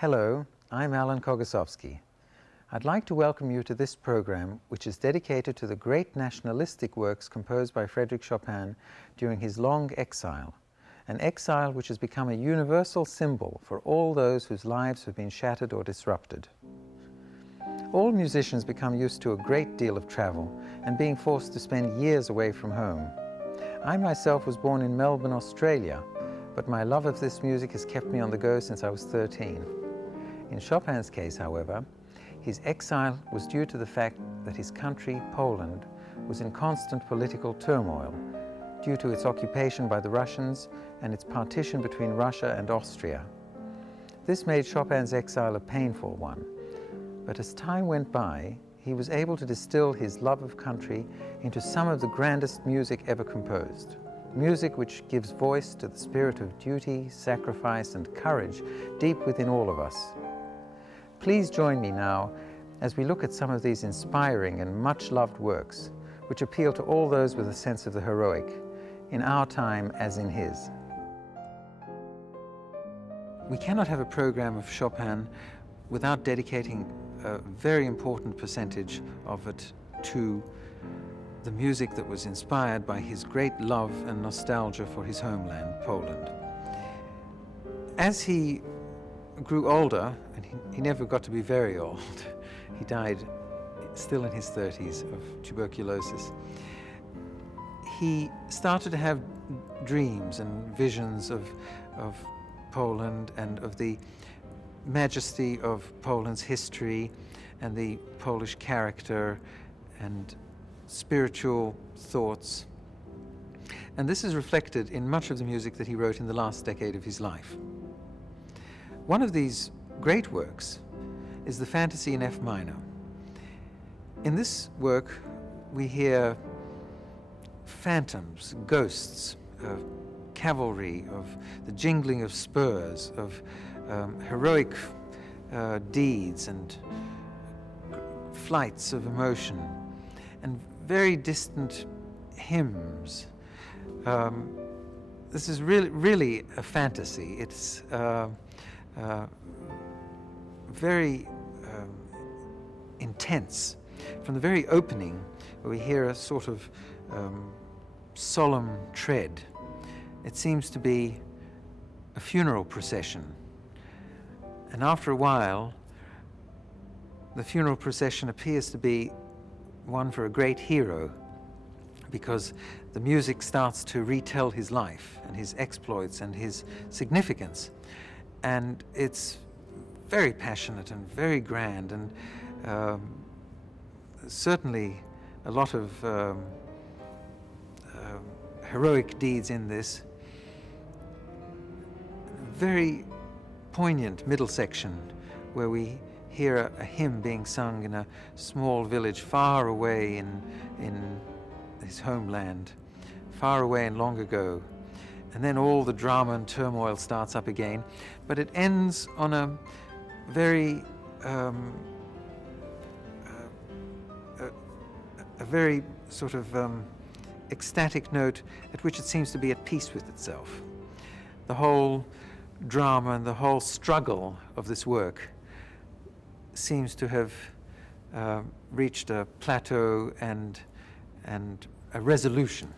Hello, I'm Alan Kogosowski. I'd like to welcome you to this program, which is dedicated to the great nationalistic works composed by Frédéric Chopin during his long exile, an exile which has become a universal symbol for all those whose lives have been shattered or disrupted. All musicians become used to a great deal of travel and being forced to spend years away from home. I myself was born in Melbourne, Australia, but my love of this music has kept me on the go since I was 13. In Chopin's case, however, his exile was due to the fact that his country, Poland, was in constant political turmoil due to its occupation by the Russians and its partition between Russia and Austria. This made Chopin's exile a painful one, but as time went by, he was able to distill his love of country into some of the grandest music ever composed. Music which gives voice to the spirit of duty, sacrifice, and courage deep within all of us. Please join me now as we look at some of these inspiring and much-loved works which appeal to all those with a sense of the heroic, in our time as in his. We cannot have a program of Chopin without dedicating a very important percentage of it to the music that was inspired by his great love and nostalgia for his homeland, Poland. As he grew older, and he never got to be very old, he died still in his 30s of tuberculosis, he started to have dreams and visions of Poland and of the majesty of Poland's history and the Polish character and spiritual thoughts. And this is reflected in much of the music that he wrote in the last decade of his life. One of these great works is the Fantasy in F minor. In this work, we hear phantoms, ghosts, cavalry, of the jingling of spurs, of heroic deeds and flights of emotion, and very distant hymns. This is really a fantasy. It's very intense. From the very opening, where we hear a sort of solemn tread, it seems to be a funeral procession. And after a while, the funeral procession appears to be one for a great hero, because the music starts to retell his life and his exploits and his significance. And it's very passionate and very grand, and certainly a lot of heroic deeds in this. Very poignant middle section where we hear a hymn being sung in a small village far away in his homeland, far away and long ago. And then all the drama and turmoil starts up again, but it ends on a very sort of ecstatic note at which it seems to be at peace with itself. The whole drama and the whole struggle of this work seems to have reached a plateau and a resolution.